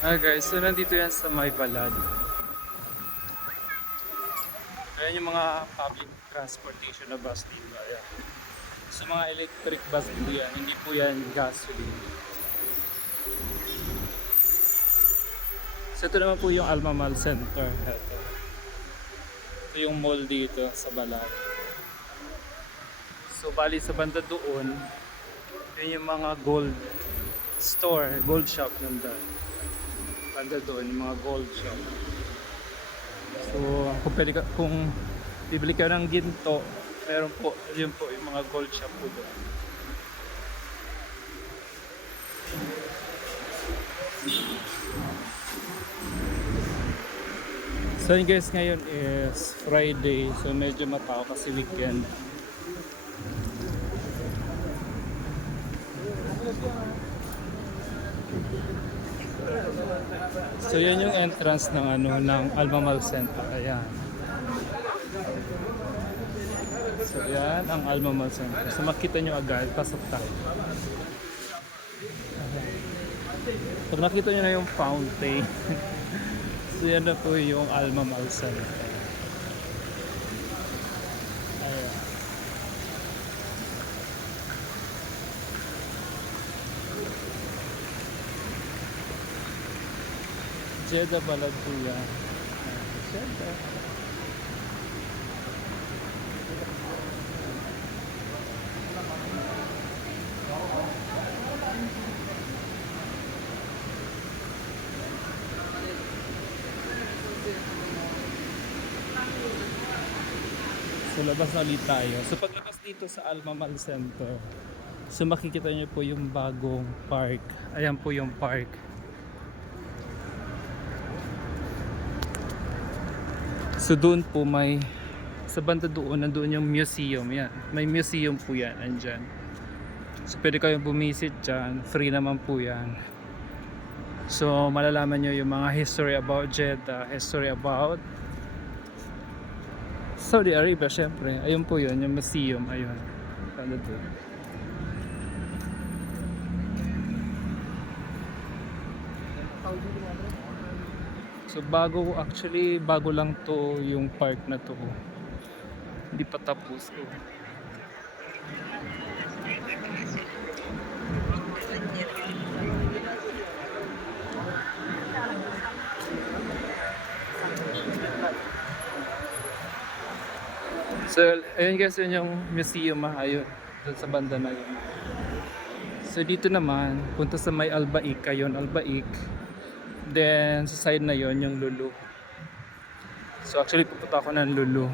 Hi guys, so nandito yan sa May Balad. Ayan yung mga public transportation na bus dito. Ayan. So mga electric bus po yan, hindi po yan gasoline. So ito naman po yung Alma Mall Center. Ito yung mall dito sa Balad. So bali sa banda doon, yun yung mga gold store, gold shop nandun. Banda doon, yung mga gold shop. So kung bibili ka ng ginto, meron po, yun po yung mga gold shop po doon. So yun guys, ngayon is Friday, so medyo matao kasi weekend. So yun yung entrance ng ng Alma Mall Center. Ayan. So yan ang Alma Mall Center. So makita nyo agad, pasok tayo. Pag nakita nyo na yung fountain, so yan na po yung Alma Mall Center. Ayan. Jeddah Balad po yan. Jeddah. So labas na ulit tayo. So paglabas dito sa Alma Mall Center, so makikita nyo po yung bagong park. Ayan po yung park. So doon po sa banda doon, nandoon yung museum. Yan. May museum po yan, andyan. So pwede kayong bumisit dyan. Free naman po yan. So malalaman nyo yung mga history about Jeddah, history about Saudi Arabia, syempre. Ayun po yun, yung museum. Ayun. Banda doon. So bago lang to yung park na to. Hindi pa tapos. So ayun guys, yun yung museum ayun. Doon sa banda na yun. So dito naman, punta sa may Albaik, ayun Albaik. Then sa side na yon yung Lulu. So actually pupunta ako ng Lulu.